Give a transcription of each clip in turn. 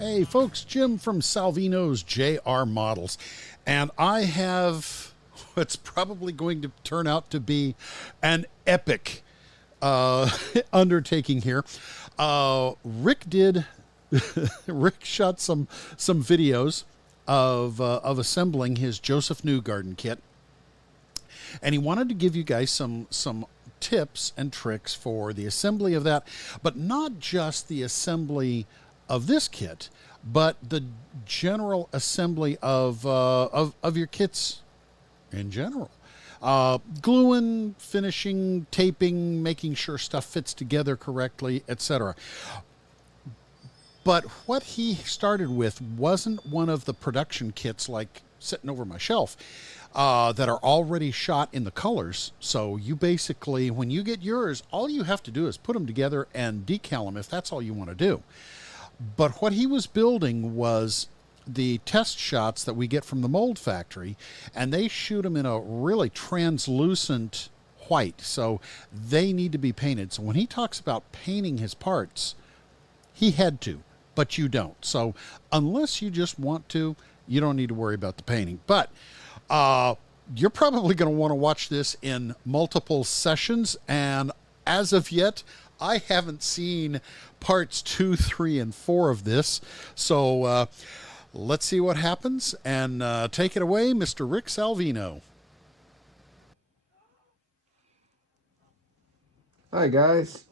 Hey folks, Jim from Salvinos J R Models, and I have what's probably going to turn out to be an epic undertaking here. Rick did Rick shot some videos of assembling his Joseph Newgarden kit, and he wanted to give you guys some tips and tricks for the assembly of that, but not just the assembly of this kit, but the general assembly of your kits in general. Gluing, finishing, taping, making sure stuff fits together correctly, etc. But what he started with wasn't one of the production kits like sitting over my shelf that are already shot in the colors. So you basically, when you get yours, all you have to do is put them together and decal them if that's all you want to do. But what he was building was the test shots that we get from the mold factory, and they shoot them in a really translucent white. So they need to be painted. So when he talks about painting his parts, he had to, but you don't. So unless you just want to, you don't need to worry about the painting. But you're probably going to want to watch this in multiple sessions. And as of yet, I haven't seen parts 2, 3, and 4 of this. So let's see what happens. And take it away, Mr. Rick Salvino. Hi guys,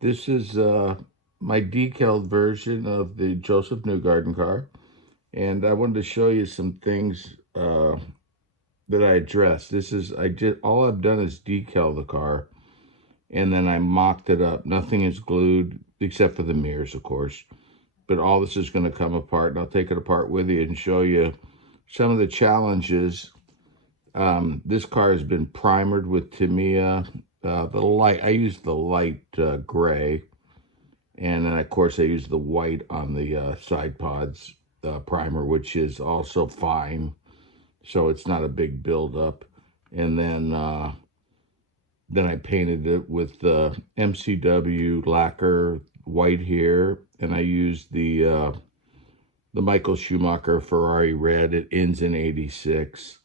this is my decaled version of the Joseph Newgarden car, and I wanted to show you some things that I addressed. All I've done is decal the car, and then I mocked it up. Nothing is glued except for the mirrors, of course, but all this is going to come apart, and I'll take it apart with you and show you some of the challenges. This car has been primered with Tamiya. I used the light gray, and then of course I used the white on the side pods primer, which is also fine, so it's not a big buildup. And then I painted it with the MCW lacquer white here, and I used the Michael Schumacher Ferrari red. It ends in 86.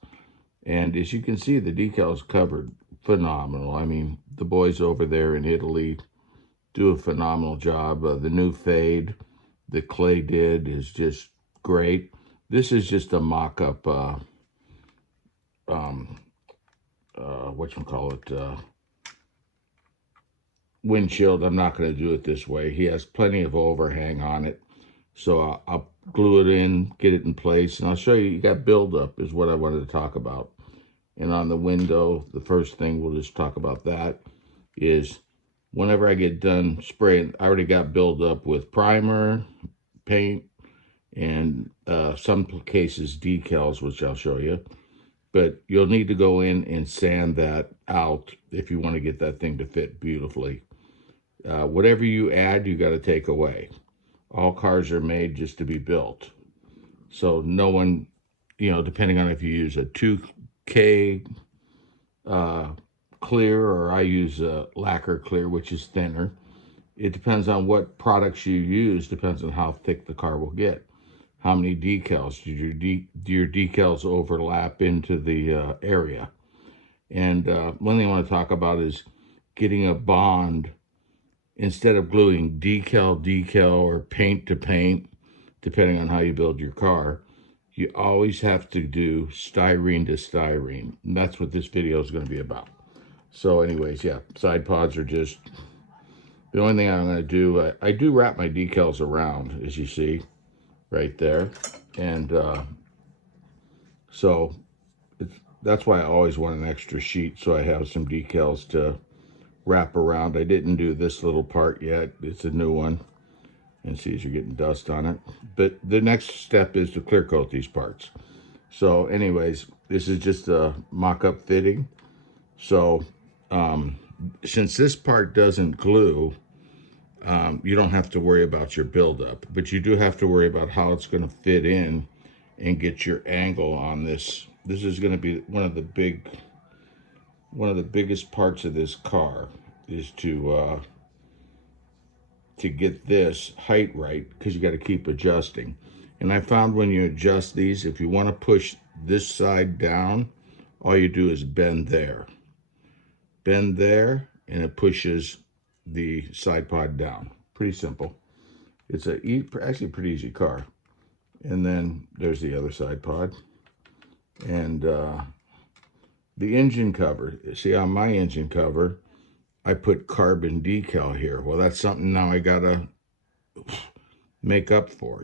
And as you can see, the decals covered phenomenal. I mean, the boys over there in Italy do a phenomenal job. The new fade that Clay did is just great. This is just a mock-up, windshield. I'm not going to do it this way. He has plenty of overhang on it. So I'll glue it in, get it in place, and I'll show you. You got buildup is what I wanted to talk about. And on the window, the first thing we'll just talk about that is whenever I get done spraying, I already got buildup with primer, paint, and some cases decals, which I'll show you. But you'll need to go in and sand that out if you want to get that thing to fit beautifully. Whatever you add, you got to take away. All cars are made just to be built. So no one, depending on if you use a 2K clear, or I use a lacquer clear, which is thinner. It depends on what products you use, depends on how thick the car will get. How many decals? Do your decals overlap into the area? And one thing I want to talk about is getting a bond. Instead of gluing decal or paint to paint, depending on how you build your car, you always have to do styrene to styrene. And that's what this video is going to be about. So anyways, yeah, side pods are just the only thing I'm going to do. I do wrap my decals around, as you see right there. And so that's why I always want an extra sheet, so I have some decals to wrap around. I didn't do this little part yet. It's a new one. And see, as you're getting dust on it. But the next step is to clear coat these parts. So anyways, this is just a mock-up fitting. So since this part doesn't glue, you don't have to worry about your buildup, but you do have to worry about how it's going to fit in and get your angle on this. This is going to be one of the biggest parts of this car, is to to get this height right, because you got to keep adjusting. And I found when you adjust these, if you want to push this side down, all you do is bend there, and it pushes the side pod down. Pretty simple. It's actually a pretty easy car. And then there's the other side pod. And the engine cover. See, on my engine cover, I put carbon decal here. Well, that's something now I gotta make up for,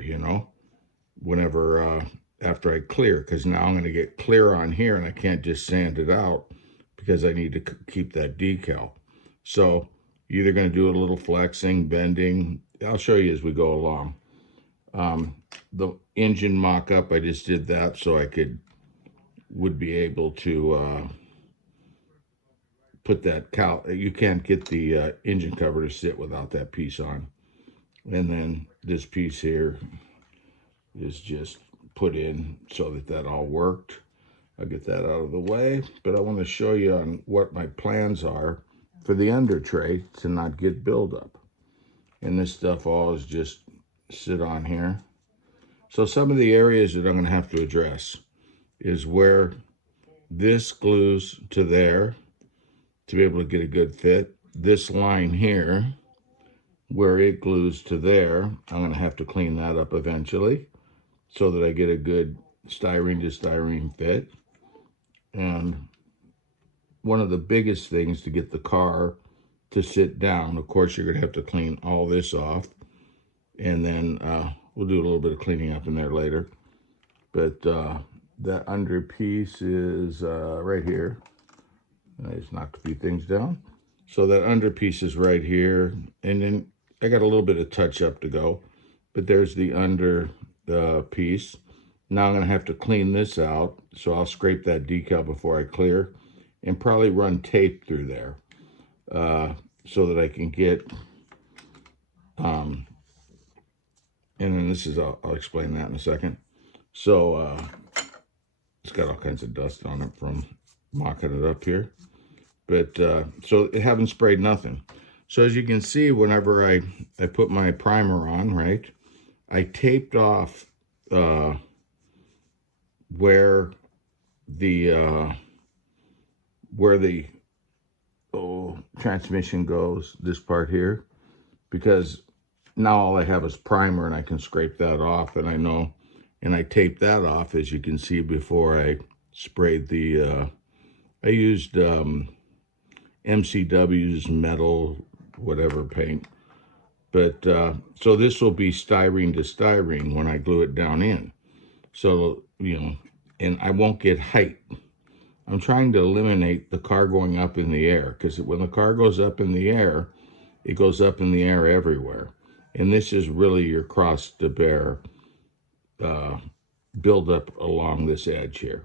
whenever after I clear, because now I'm going to get clear on here and I can't just sand it out because I need to keep that decal. So you're either going to do a little flexing, bending. I'll show you as we go along. The engine mock-up, I just did that so I would be able to put that you can't get the engine cover to sit without that piece on. And then this piece here is just put in so that all worked. I'll get that out of the way, but I want to show you on what my plans are for the under tray to not get buildup. And this stuff all is just sit on here. So some of the areas that I'm going to have to address is where this glues to there to be able to get a good fit. This line here, where it glues to there, I'm going to have to clean that up eventually so that I get a good styrene to styrene fit. And one of the biggest things to get the car to sit down, of course, you're going to have to clean all this off. And then we'll do a little bit of cleaning up in there later. But that under piece is right here. I just knocked a few things down. So that under piece is right here. And then I got a little bit of touch up to go. But there's the under piece. Now I'm going to have to clean this out. So I'll scrape that decal before I clear. And probably run tape through there. So that I can get... and then this is... I'll explain that in a second. So it's got all kinds of dust on it from mocking it up here. But so it haven't sprayed nothing. So as you can see, whenever I put my primer on, right, I taped off where the transmission goes, this part here, because now all I have is primer and I can scrape that off, and I know, and I taped that off, as you can see, before I sprayed the I used MCW's metal whatever paint. But so this will be styrene to styrene when I glue it down in. So, and I won't get height. I'm trying to eliminate the car going up in the air, because when the car goes up in the air, it goes up in the air everywhere. And this is really your cross to bear build up along this edge here,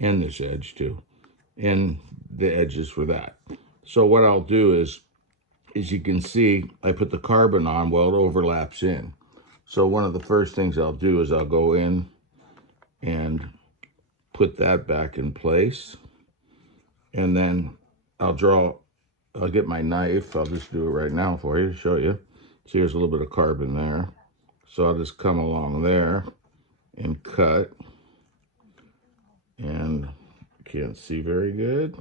and this edge too, and the edges for that. So what I'll do is, as you can see, I put the carbon on, well, it overlaps in. So one of the first things I'll do is I'll go in and put that back in place. And then I'll get my knife. I'll just do it right now for you to show you. So here's a little bit of carbon there. So I'll just come along there and cut. And can't see very good,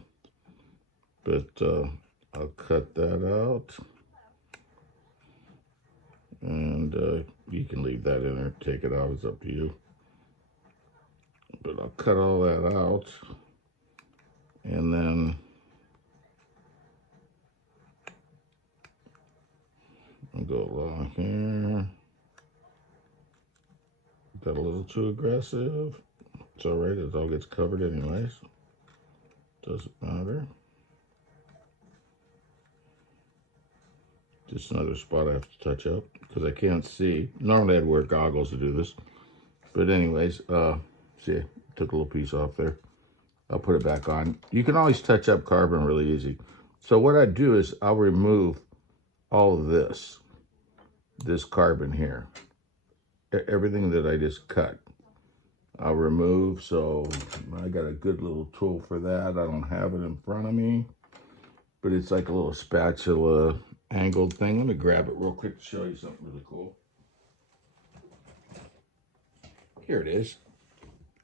but I'll cut that out. And you can leave that in there, take it out, it's up to you. But I'll cut all that out, and then I'll go along here. Got a little too aggressive. It's all right, it all gets covered anyways. Doesn't matter. Just another spot I have to touch up because I can't see. Normally I'd wear goggles to do this. But anyways, see, I took a little piece off there. I'll put it back on. You can always touch up carbon really easy. So what I do is I'll remove all of this carbon here. Everything that I just cut, I'll remove. So I got a good little tool for that. I don't have it in front of me, but it's like a little spatula, angled thing. Let me grab it real quick to show you something really cool. Here it is.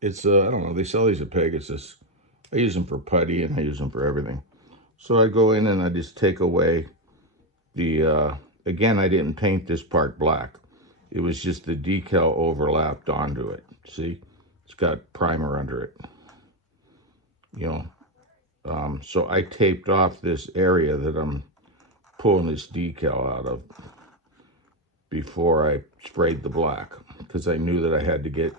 It's, I don't know, they sell these at Pegasus. I use them for putty and I use them for everything. So I go in and I just take away the, again, I didn't paint this part black. It was just the decal overlapped onto it. See, it's got primer under it, you know. So I taped off this area that I'm pulling this decal out of before I sprayed the black, because I knew that I had to get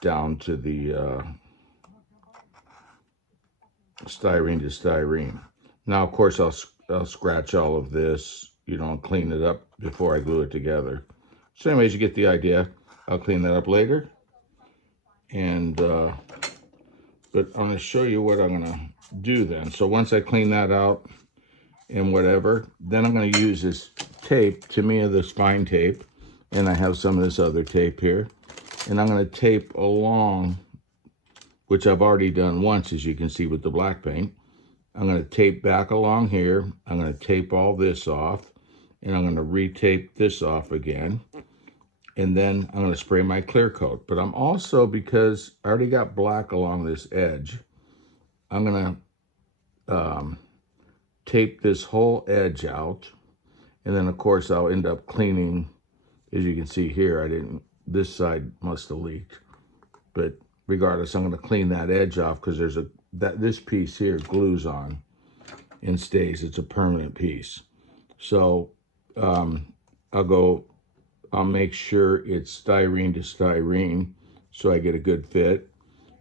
down to the styrene to styrene. Now, of course, I'll scratch all of this, you know, and clean it up before I glue it together. So anyways, you get the idea. I'll clean that up later. And, but I'm going to show you what I'm going to do then. So once I clean that out and whatever, then I'm going to use this tape, to me, this fine tape. And I have some of this other tape here. And I'm going to tape along, which I've already done once, as you can see with the black paint. I'm going to tape back along here. I'm going to tape all this off. And I'm going to retape this off again. And then I'm going to spray my clear coat. But I'm also, because I already got black along this edge, I'm going to tape this whole edge out. And then, of course, I'll end up cleaning. As you can see here, this side must have leaked. But regardless, I'm going to clean that edge off, because there's this piece here glues on and stays. It's a permanent piece. So I'll make sure it's styrene to styrene so I get a good fit.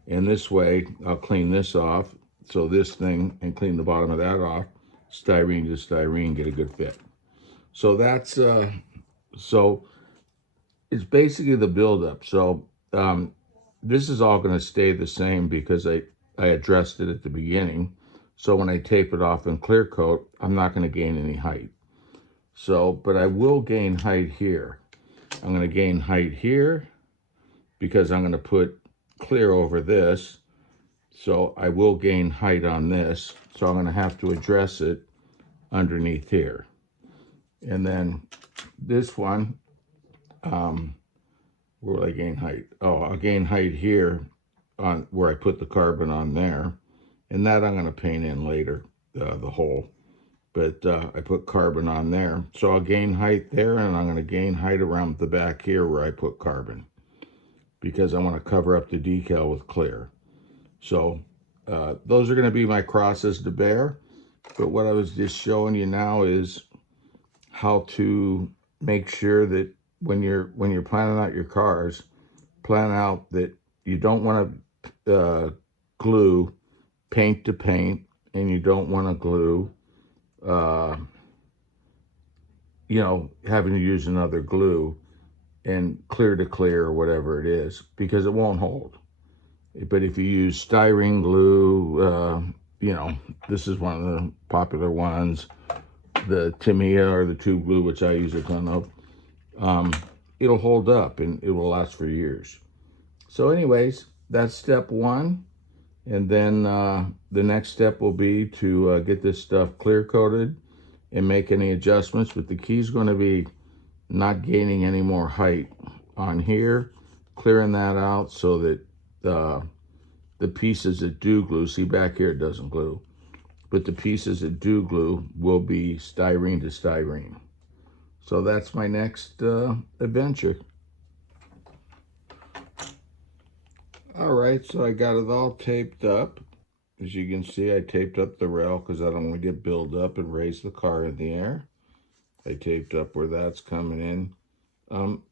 And this way, I'll clean this off. So this thing, and clean the bottom of that off, styrene to styrene, get a good fit. So that's, so it's basically the buildup. So this is all going to stay the same because I addressed it at the beginning. So when I tape it off in clear coat, I'm not going to gain any height. So, but I will gain height here. I'm going to gain height here because I'm going to put clear over this. So I will gain height on this. So I'm going to have to address it underneath here. And then this one, where will I gain height? Oh, I'll gain height here on where I put the carbon on there. And that I'm going to paint in later, the hole. But I put carbon on there. So I'll gain height there, and I'm going to gain height around the back here where I put carbon, because I want to cover up the decal with clear. So those are going to be my crosses to bear. But what I was just showing you now is how to make sure that when you're planning out your cars, plan out that you don't want to glue paint to paint, and you don't want to glue you know, having to use another glue and clear to clear or whatever it is, because it won't hold. But if you use styrene glue, you know, this is one of the popular ones, the Tamiya or the tube glue, which I use a ton of, it'll hold up and it will last for years. So anyways, that's step one. And then the next step will be to get this stuff clear coated and make any adjustments. But the key is going to be not gaining any more height on here, clearing that out so that the pieces that do glue, see back here it doesn't glue, but the pieces that do glue will be styrene to styrene. So that's my next adventure. All right, so I got it all taped up. As you can see, I taped up the rail because I don't want to get buildup and raise the car in the air. I taped up where that's coming in.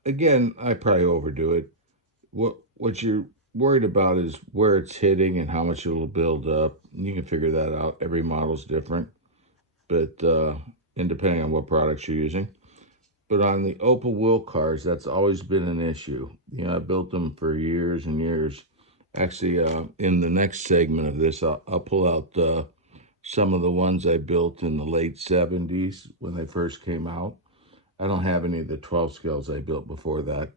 Again, I probably overdo it. What you're worried about is where it's hitting and how much it will build up. You can figure that out. Every model's different, but and depending on what products you're using. But on the Opal wheel cars, that's always been an issue. You know, I built them for years and years. Actually, in the next segment of this, I'll pull out some of the ones I built in the late 70s when they first came out. I don't have any of the 12 scales I built before that.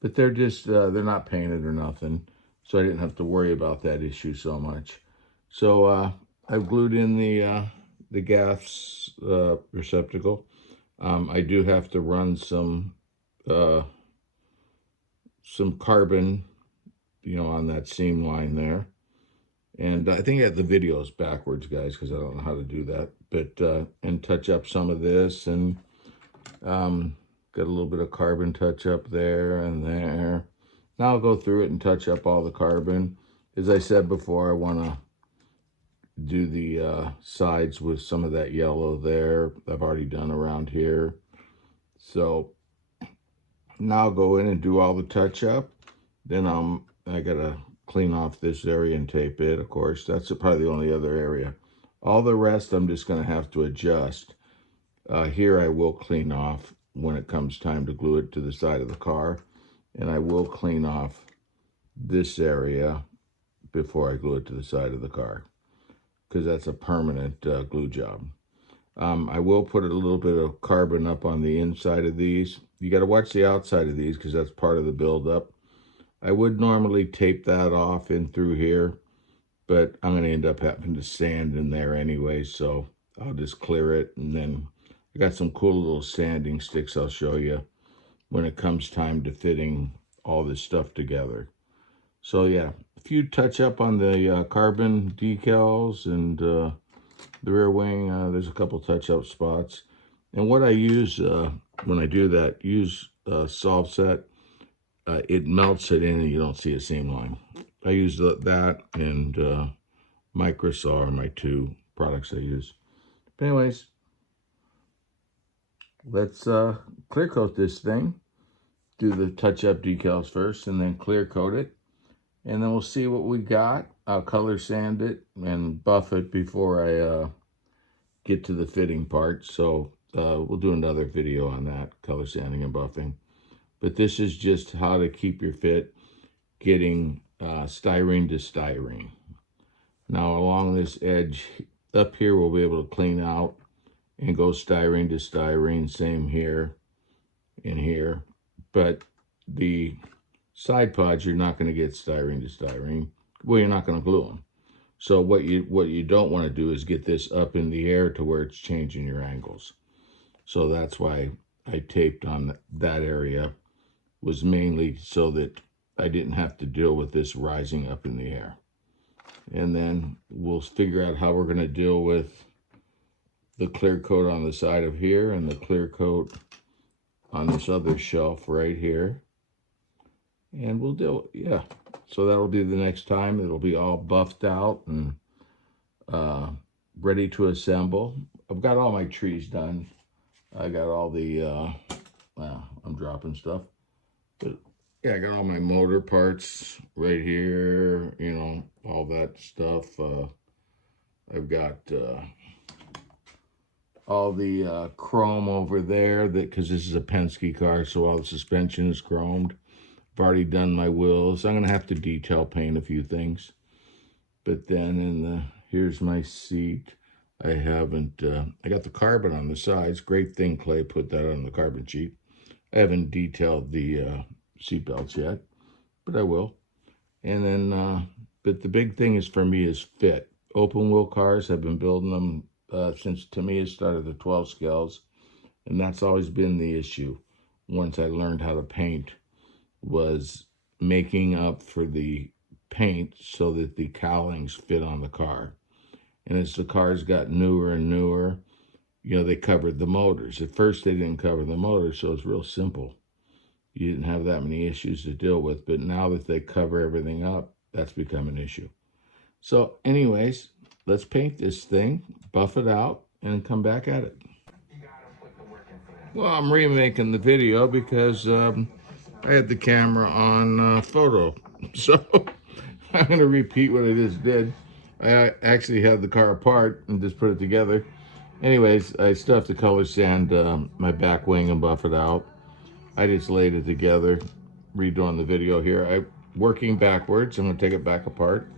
But they're just, they're not painted or nothing. So I didn't have to worry about that issue so much. So I've glued in the the gas receptacle. I do have to run some carbon, on that seam line there. And I think I have the videos backwards, guys, because I don't know how to do that. But and touch up some of this, and got a little bit of carbon touch up there and there. Now I'll go through it and touch up all the carbon. As I said before, I want to do the sides with some of that yellow there. I've already done around here. So now I'll go in and do all the touch up. Then I gotta clean off this area and tape it, of course. That's probably the only other area. All the rest I'm just gonna have to adjust. Here I will clean off when it comes time to glue it to the side of the car. And I will clean off this area before I glue it to the side of the car, because that's a permanent glue job. I will put a little bit of carbon up on the inside of these. You got to watch the outside of these because that's part of the buildup. I would normally tape that off in through here, but I'm going to end up having to sand in there anyway, so I'll just clear it. And then I got some cool little sanding sticks I'll show you when it comes time to fitting all this stuff together. So yeah, a few touch up on the carbon decals and the rear wing. There's a couple touch up spots. And what I use when I do that, use Solve Set. It melts it in and you don't see a seam line. I use that and Microsaw are my two products I use. But anyways, let's clear coat this thing. Do the touch up decals first and then clear coat it. And then we'll see what we got. I'll color sand it and buff it before I get to the fitting part. So we'll do another video on that, color sanding and buffing. But this is just how to keep your fit, getting styrene to styrene. Now along this edge up here, we'll be able to clean out and go styrene to styrene, same here and here. But the side pods, you're not going to get styrene to styrene. Well, you're not going to glue them. So what you don't want to do is get this up in the air to where it's changing your angles. So that's why I taped on that area, was mainly so that I didn't have to deal with this rising up in the air. And then we'll figure out how we're going to deal with the clear coat on the side of here and the clear coat on this other shelf right here. And we'll do it, yeah. So that'll be the next time. It'll be all buffed out and ready to assemble. I've got all my trees done. I got all the, well, I'm dropping stuff. But yeah, I got all my motor parts right here, all that stuff. I've got all the chrome over there, because this is a Penske car, so all the suspension is chromed. I've already done my wheels. I'm going to have to detail paint a few things. But then here's my seat. I haven't, I got the carbon on the sides. Great thing, Clay, put that on the carbon sheet. I haven't detailed the seat belts yet, but I will. And then, but the big thing is for me is fit. Open wheel cars, I've been building them since Tamiya started the 12 scales. And that's always been the issue. Once I learned how to paint, was making up for the paint so that the cowlings fit on the car. And as the cars got newer and newer, they covered the motors. At first, they didn't cover the motors, so it's real simple. You didn't have that many issues to deal with. But now that they cover everything up, that's become an issue. So anyways, let's paint this thing, buff it out, and come back at it. Well, I'm remaking the video because I had the camera on photo. So I'm going to repeat what I just did. I actually had the car apart and just put it together. Anyways, I still have to color sand my back wing and buff it out. I just laid it together, redoing the video here. Working backwards, I'm going to take it back apart.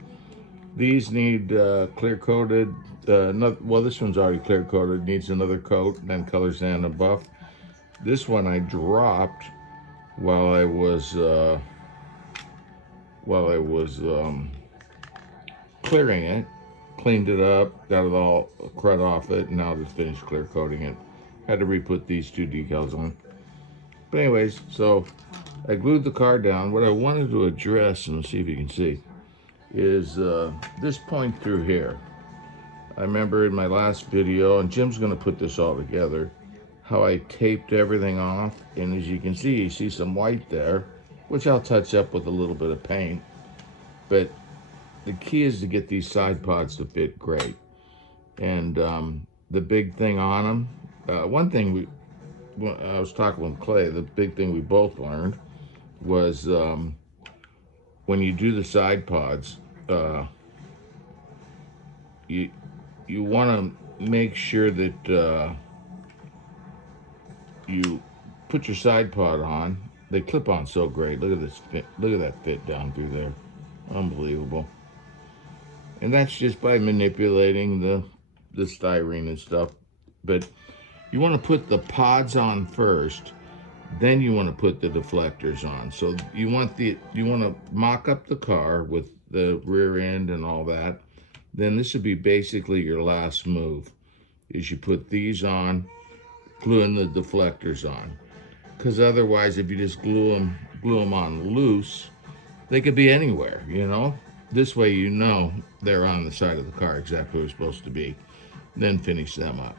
These need clear coated. Well, this one's already clear coated, needs another coat, then color sand and buff. This one I dropped while I was clearing it, cleaned it up, got it all crud off it, and now just finished clear coating it. Had to re-put these two decals on. But anyways, so I glued the car down. What I wanted to address, and see if you can see, is this point through here. I remember in my last video, and Jim's going to put this all together, how I taped everything off. And as you can see, you see some white there, which I'll touch up with a little bit of paint. But the key is to get these side pods to fit great. And the big thing on them, one thing I was talking with Clay, the big thing we both learned was when you do the side pods, you want to make sure that you put your side pod on. They clip on so great. Look at this fit. Look at that fit down through there. Unbelievable. And that's just by manipulating the styrene and stuff. But you want to put the pods on first, then you want to put the deflectors on. So you want to mock up the car with the rear end and all that. Then this would be basically your last move, is you put these on, gluing the deflectors on. Because otherwise, if you just glue them on loose, they could be anywhere, you know? This way you know they're on the side of the car exactly where it's supposed to be. Then finish them up.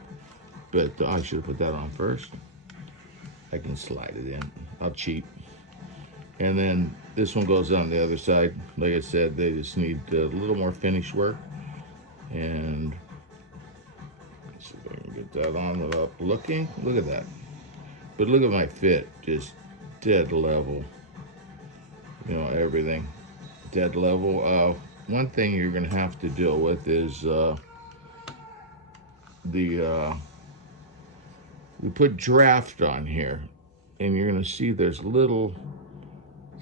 But I should have put that on first. I can slide it in. I'll cheat. And then this one goes on the other side. Like I said, they just need a little more finish work. And see if I can get that on without looking. Look at that. But look at my fit, just dead level. You know, everything dead level. One thing you're gonna have to deal with is we put draft on here, and you're gonna see there's little.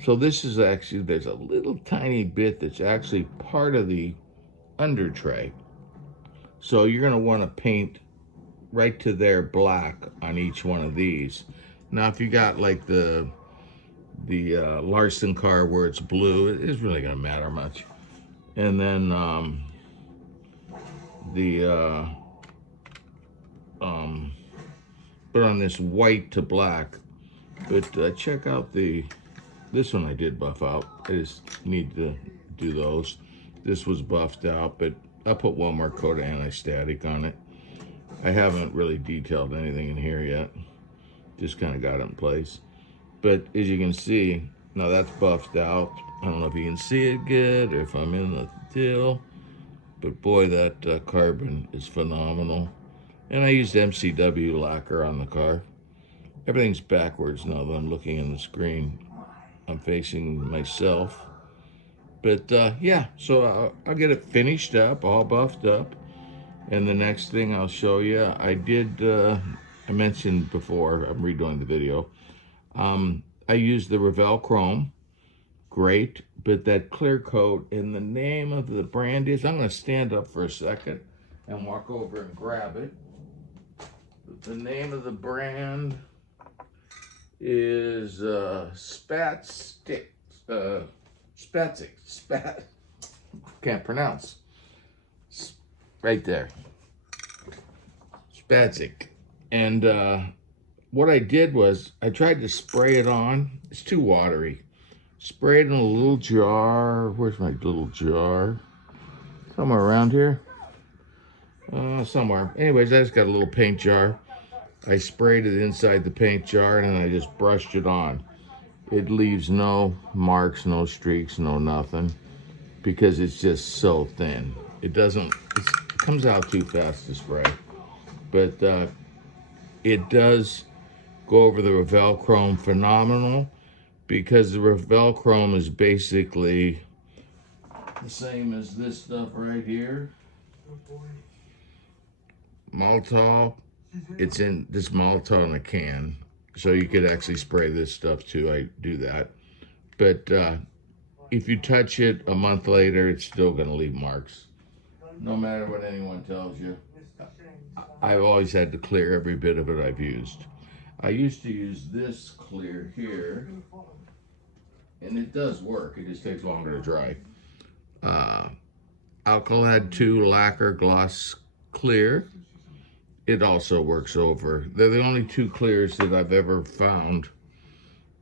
So this is actually, there's a little tiny bit that's actually part of the under tray. So you're gonna want to paint right to there black on each one of these. Now, if you got like the Larson car where it's blue, it isn't really gonna matter much. And then put on this white to black. But check out this one I did buff out. I just need to do those. This was buffed out, but I'll put one more coat of anti-static on it. I haven't really detailed anything in here yet. Just kind of got it in place. But as you can see, now that's buffed out. I don't know if you can see it good or if I'm in the deal. But boy, that carbon is phenomenal. And I used MCW lacquer on the car. Everything's backwards now that I'm looking in the screen. I'm facing myself. But yeah, so I'll get it finished up, all buffed up. And the next thing I'll show you, I mentioned before, I'm redoing the video. I used the Revell Chrome, great, but that clear coat, and the name of the brand is, I'm gonna stand up for a second and walk over and grab it. The name of the brand is can't pronounce. Right there. Spatzik. And what I did was I tried to spray it on. It's too watery. Spray it in a little jar. Where's my little jar? Somewhere around here. Somewhere. Anyways, I just got a little paint jar. I sprayed it inside the paint jar and then I just brushed it on. It leaves no marks, no streaks, no nothing, because it's just so thin. It comes out too fast to spray. But it does go over the Revell Chrome phenomenal, because the Revell Chrome is basically the same as this stuff right here. Maltol. It's in this Maltol in a can, so you could actually spray this stuff too. I do that. But if you touch it a month later, it's still going to leave marks. No matter what anyone tells you. I've always had to clear every bit of it I've used. I used to use this clear here, and it does work. It just takes longer to dry. Alcalad 2 Lacquer Gloss Clear. It also works over. They're the only two clears that I've ever found.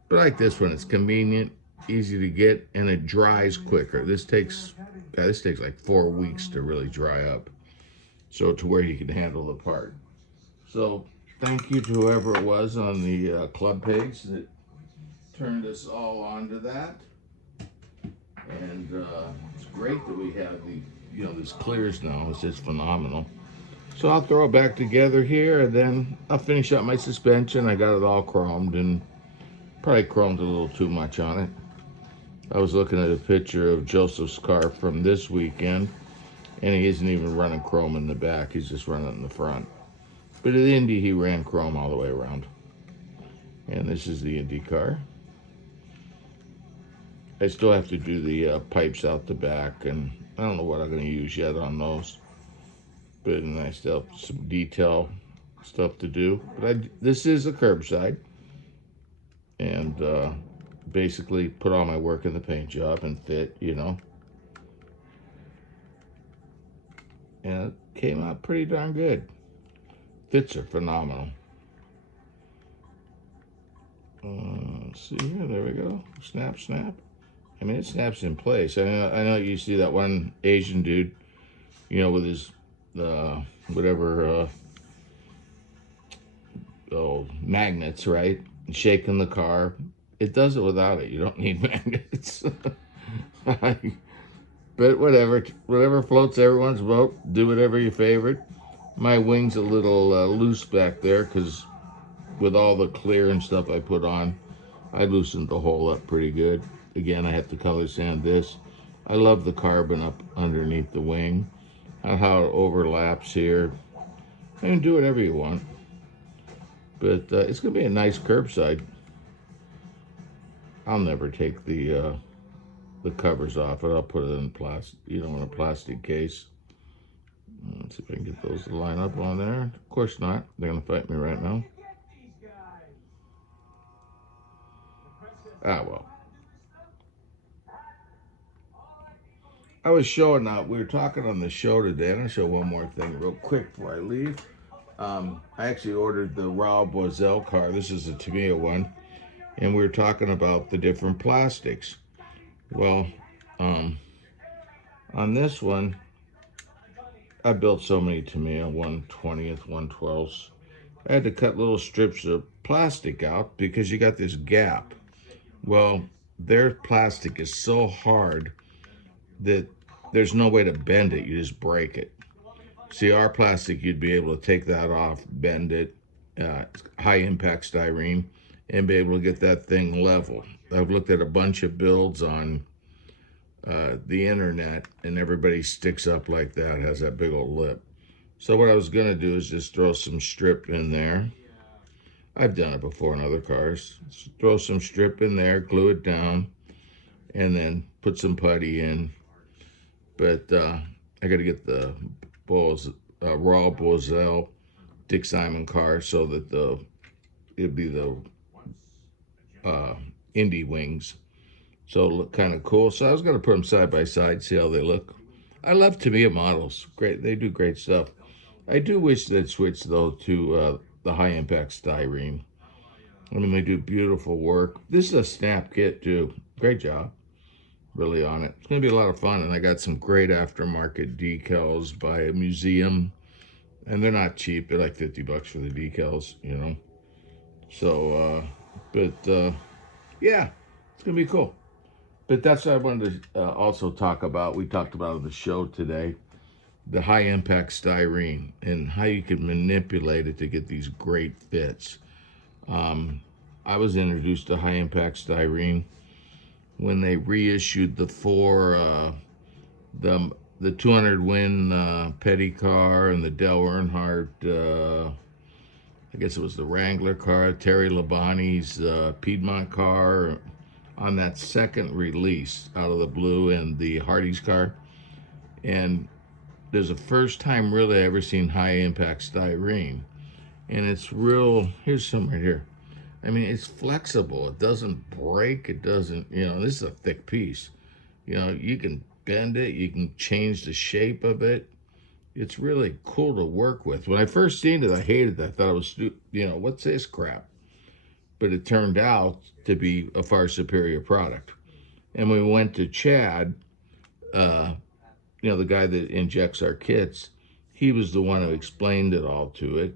But I like this one. It's convenient, easy to get, and it dries quicker. This takes like 4 weeks to really dry up, so to where you can handle the part. So thank you to whoever it was on the club page that turned us all onto that. And it's great that we have these clears now. It's just phenomenal. So I'll throw it back together here, and then I'll finish up my suspension. I got it all chromed, and probably chromed a little too much on it. I was looking at a picture of Joseph's car from this weekend, and he isn't even running chrome in the back. He's just running in the front. But at the Indy, he ran chrome all the way around. And this is the Indy car. I still have to do the pipes out the back, and I don't know what I'm going to use yet on those. But I still have some detail stuff to do. But this is a curbside, and basically put all my work in the paint job and fit, And it came out pretty darn good. Fits are phenomenal. Let's see here. There we go. Snap, snap. I mean, it snaps in place. I know you see that one Asian dude, with his magnets, right? And shaking the car. It does it without it. You don't need magnets. But whatever floats everyone's boat. Do whatever your favorite. My wing's a little loose back there because with all the clear and stuff I put on, I loosened the hole up pretty good. Again, I have to color sand this. I love the carbon up underneath the wing and how it overlaps here. And do whatever you want. But it's going to be a nice curbside. I'll never take the covers off it. I'll put it in in a plastic case. Let's see if I can get those to line up on there. Of course not. They're going to fight me right now. Ah, well. I was showing we were talking on the show today. I'm going to show one more thing real quick before I leave. I actually ordered the Raul Boiselle car. This is a Tamiya one. And we were talking about the different plastics. Well, on this one, I built so many Tamiya, 1/20th, 1/12th. I had to cut little strips of plastic out because you got this gap. Well, their plastic is so hard that there's no way to bend it. You just break it. See, our plastic, you'd be able to take that off, bend it, high impact styrene, and be able to get that thing level. I've looked at a bunch of builds on the internet, and everybody sticks up like that, has that big old lip. So what I was going to do is just throw some strip in there. I've done it before in other cars. Just throw some strip in there, glue it down, and then put some putty in. But I got to get the Raul Boiselle Dick Simon car so that it'd be the Indy wings. So it look kind of cool. So I was going to put them side by side, see how they look. I love Tamiya models. Great, they do great stuff. I do wish they'd switch though to the high impact styrene. I mean, they do beautiful work. This is a snap kit too. Great job, really, on it. It's going to be a lot of fun, and I got some great aftermarket decals by a museum, and they're not cheap. They're like $50 for the decals, So, yeah, it's going to be cool. But that's what I wanted to also talk about. We talked about on the show today, the high impact styrene and how you can manipulate it to get these great fits. I was introduced to high impact styrene when they reissued the the 200 win Petty car and the Dale Earnhardt, I guess it was the Wrangler car, Terry Labonte's Piedmont car, on that second release out of the blue, and the Hardy's car. And there's the first time really I ever seen high impact styrene. And it's real, here's some right here. I mean, it's flexible. It doesn't break. It doesn't, this is a thick piece. You can bend it. You can change the shape of it. It's really cool to work with. When I first seen it, I hated it. I thought it was, what's this crap? But it turned out to be a far superior product. And we went to Chad, the guy that injects our kits. He was the one who explained it all to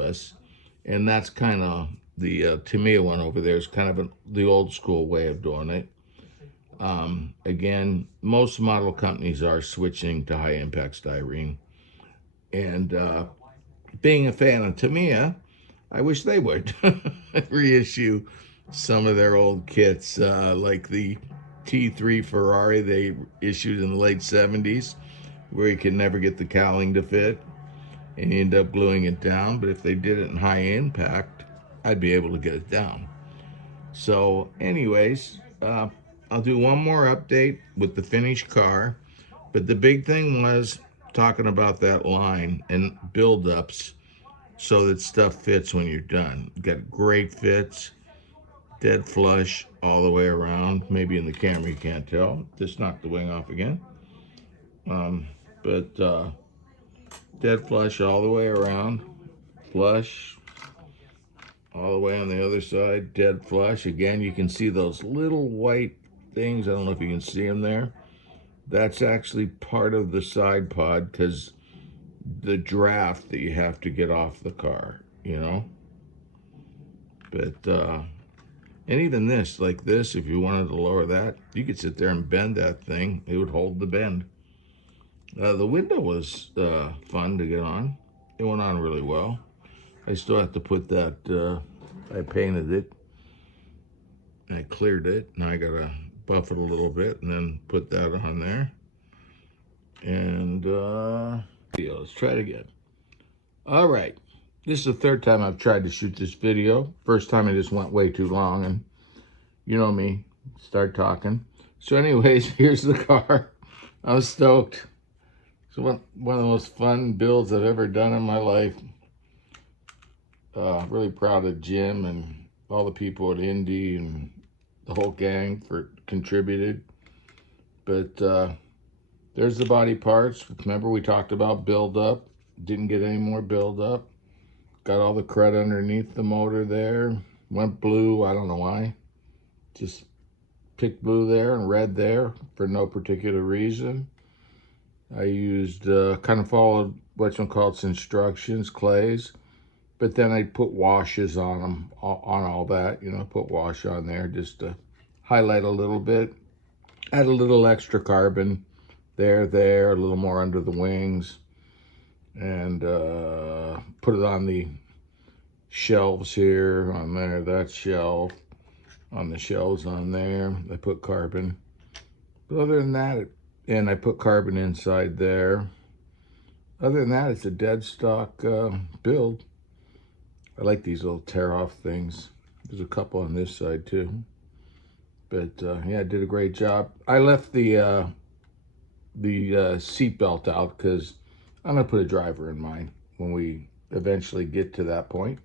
us. And that's kind of the Tamiya one over there is kind of the old school way of doing it. Again, most model companies are switching to high impact styrene. And being a fan of Tamiya, I wish they would reissue some of their old kits, like the T3 Ferrari they issued in the late 70s, where you could never get the cowling to fit and you end up gluing it down. But if they did it in high impact, I'd be able to get it down. So anyways, I'll do one more update with the finished car. But the big thing was talking about that line and build-ups so that stuff fits when you're done. You got great fits, dead flush all the way around. Maybe in the camera you can't tell. Just knocked the wing off again. But dead flush all the way around. Flush all the way on the other side. Dead flush. Again, you can see those little white things. I don't know if you can see them there. That's actually part of the side pod because the draft that you have to get off the car, But, and even this, like this, if you wanted to lower that, you could sit there and bend that thing. It would hold the bend. The window was fun to get on. It went on really well. I still have to put that, I painted it. And I cleared it. Now I got to buff it a little bit and then put that on there. And let's try it again. All right. This is the third time I've tried to shoot this video. First time I just went way too long, and you know me, start talking. So anyways, here's the car. I'm stoked. It's one of the most fun builds I've ever done in my life. Really proud of Jim and all the people at Indy and the whole gang for contributed. But there's the body parts. Remember we talked about buildup. Didn't get any more buildup. Got all the crud underneath the motor there. Went blue, I don't know why. Just picked blue there and red there for no particular reason. I used, kind of followed what's called instructions, clays. But then I put washes on them, on all that, put wash on there just to highlight a little bit. Add a little extra carbon there, a little more under the wings. And put it on the shelves here, on there, that shelf, on the shelves on there. I put carbon. But other than that, and I put carbon inside there. Other than that, it's a dead stock build. I like these little tear-off things. There's a couple on this side too. But yeah, I did a great job. I left the seat belt out because I'm gonna put a driver in mine when we eventually get to that point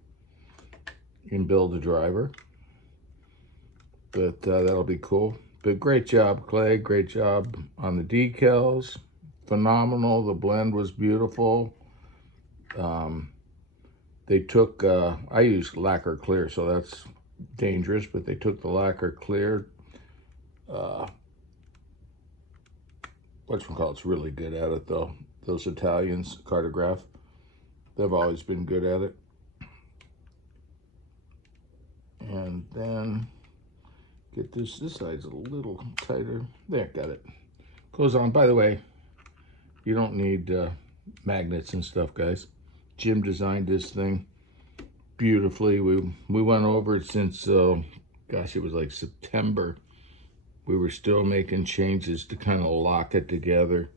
and build a driver. But that'll be cool. But great job, Clay. Great job on the decals. Phenomenal. The blend was beautiful. They took, I used lacquer clear, so that's dangerous, but they took the lacquer clear. Whatchamacallit's really good at it, though. Those Italians, Cartograph, they've always been good at it. And then get this side's a little tighter. There, got it. Goes on. By the way, you don't need magnets and stuff, guys. Jim designed this thing beautifully. We went over it since, gosh, it was like September. We were still making changes to kind of lock it together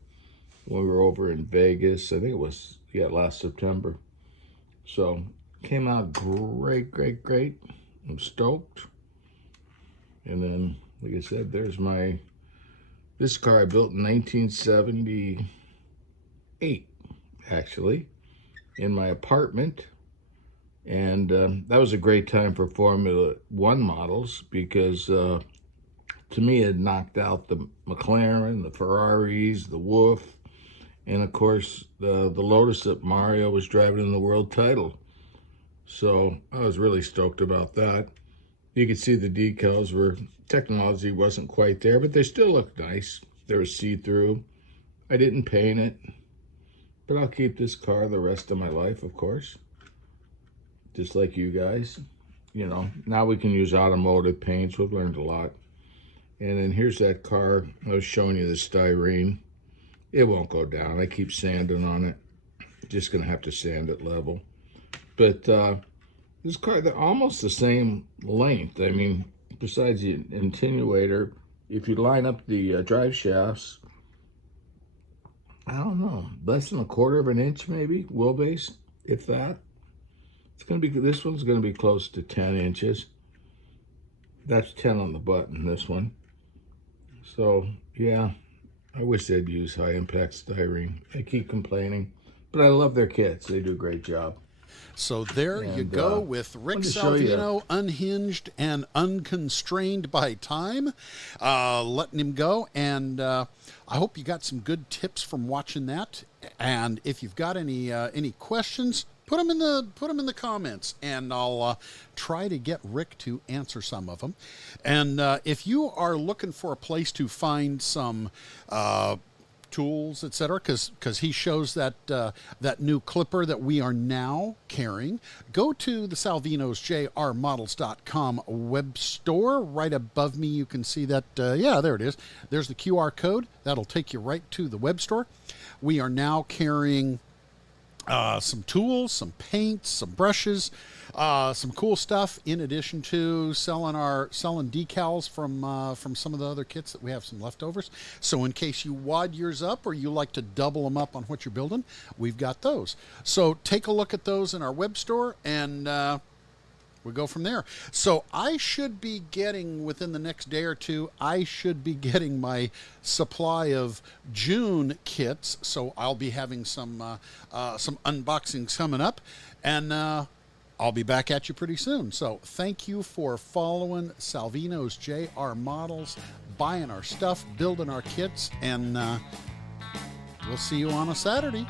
when we were over in Vegas. I think it was, yeah, last September. So, came out great, great, great. I'm stoked. And then, like I said, there's this car I built in 1978, actually, in my apartment. And that was a great time for Formula One models because to me, had knocked out the McLaren, the Ferraris, the Wolf, and of course the Lotus that Mario was driving in the world title. So I was really stoked about that. You could see the decals were, technology wasn't quite there, but they still looked nice. They were see-through. I didn't paint it, but I'll keep this car the rest of my life, of course. Just like you guys. You know, now we can use automotive paints. We've learned a lot. And then here's that car. I was showing you the styrene. It won't go down. I keep sanding on it. Just gonna have to sand it level. But this car, they're almost the same length. I mean, besides the attenuator, if you line up the drive shafts, I don't know, less than 1/4 of an inch maybe, wheelbase, if that. It's gonna be, this one's gonna be close to 10 inches. That's 10 on the button, this one. So yeah, I wish they'd use high impact styrene. I keep complaining, but I love their kits. They do a great job. So there you go with Rick wanted to show Salvino, unhinged and unconstrained by time, letting him go. And I hope you got some good tips from watching that. And if you've got any questions, put them in the comments, and I'll try to get Rick to answer some of them. And if you are looking for a place to find some tools, etc., because he shows that that new clipper that we are now carrying, go to the Salvinos J R Models.com web store. Right above me you can see that, yeah, there it is. There's the QR code. That'll take you right to the web store. We are now carrying some tools, some paints, some brushes, some cool stuff, in addition to selling decals from some of the other kits that we have some leftovers. So in case you wad yours up or you like to double them up on what you're building, we've got those. So take a look at those in our web store, and we go from there. So I should be getting, within the next day or two, I should be getting my supply of June kits. So I'll be having some unboxings coming up, and I'll be back at you pretty soon. So thank you for following Salvinos J R Models, buying our stuff, building our kits, and we'll see you on a Saturday.